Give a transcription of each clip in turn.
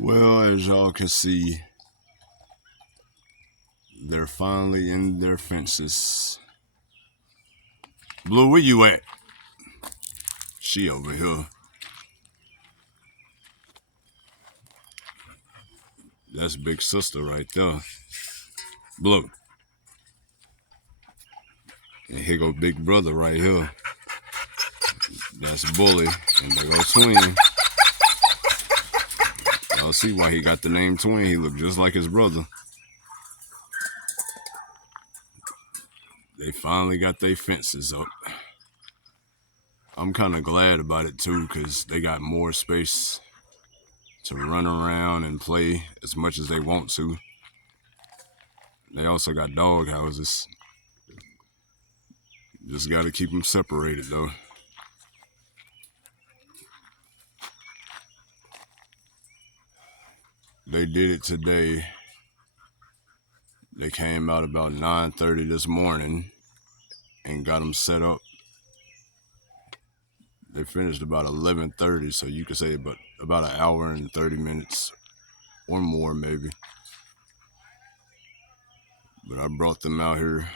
Well, as y'all can see, they're finally in their fences. Blue, where you at? She over here. That's big sister right there. Blue. And here go big brother right here. That's Bully. And there go Twin. Y'all see why he got the name Twin. He looked just like his brother. They finally got their fences up. I'm kind of glad about it too, because they got more space to run around and play as much as they want to. They also got dog houses. Just got to keep them separated though. They did it today. They came out about 9:30 this morning and got them set up. They finished about 11:30, so you could say about an hour and 30 minutes or more maybe. But I brought them out here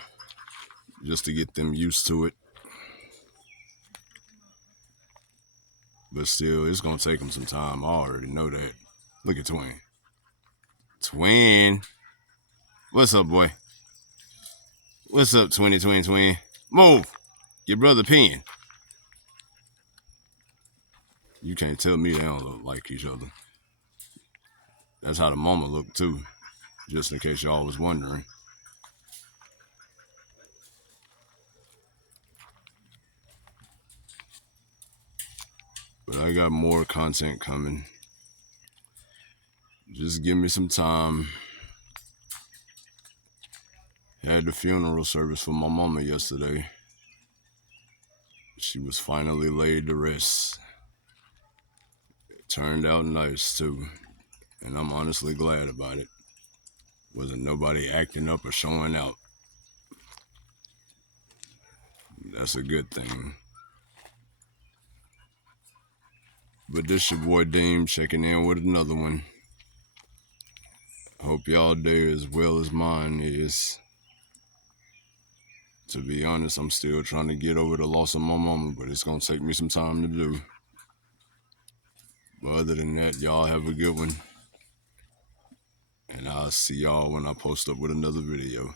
just to get them used to it. But still, it's going to take them some time. I already know that. Look at Twin. Twin. What's up, boy? What's up, Twin? Move. Your brother peeing. You can't tell me they don't look like each other. That's how the mama looked too, just in case y'all was wondering. But I got more content coming. Just give me some time. Had the funeral service for my mama yesterday. She was finally laid to rest. It turned out nice too, and I'm honestly glad about it. Wasn't nobody acting up or showing out. That's a good thing. But this your boy Dame checking in with another one. Hope y'all day as well as mine is. To be honest, I'm still trying to get over the loss of my mama, but it's going to take me some time to do. But other than that, y'all have a good one. And I'll see y'all when I post up with another video.